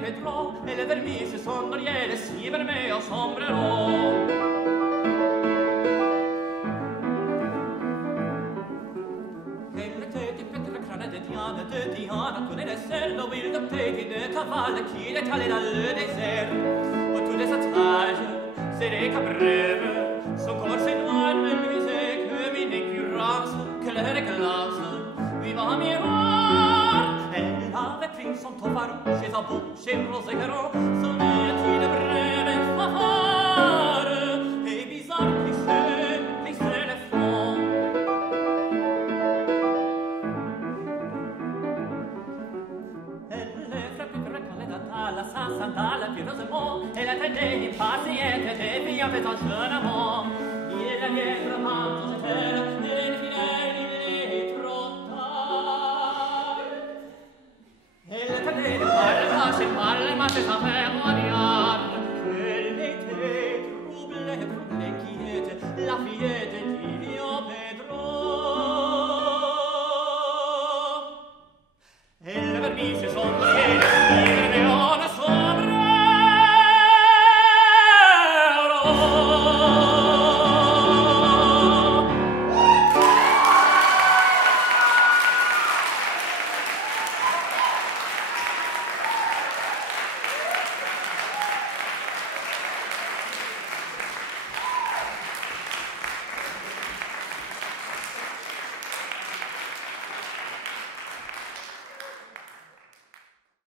vedrò, e le vernici sondoriere sì per me assombrerò. E le teti per le crane de Diana, tu ne laisses le will de teti de cavale qui est allé dans le désert. Autour des attages, c'est des cabrèves, son corps c'est noir, ne luisait que mine écurrence, que l'air glace, vivant miroir. Elle avait pris son tovaro, chez un bouche et rosé caron, son œil de brève fanfare, et bizarre plissait le front. La sa sandale più rosemont e la tête impaziente déviante d'un jeune amant. Il la vieille romance se fait et il est trop tard. Et la tête parle ma c'est sans faire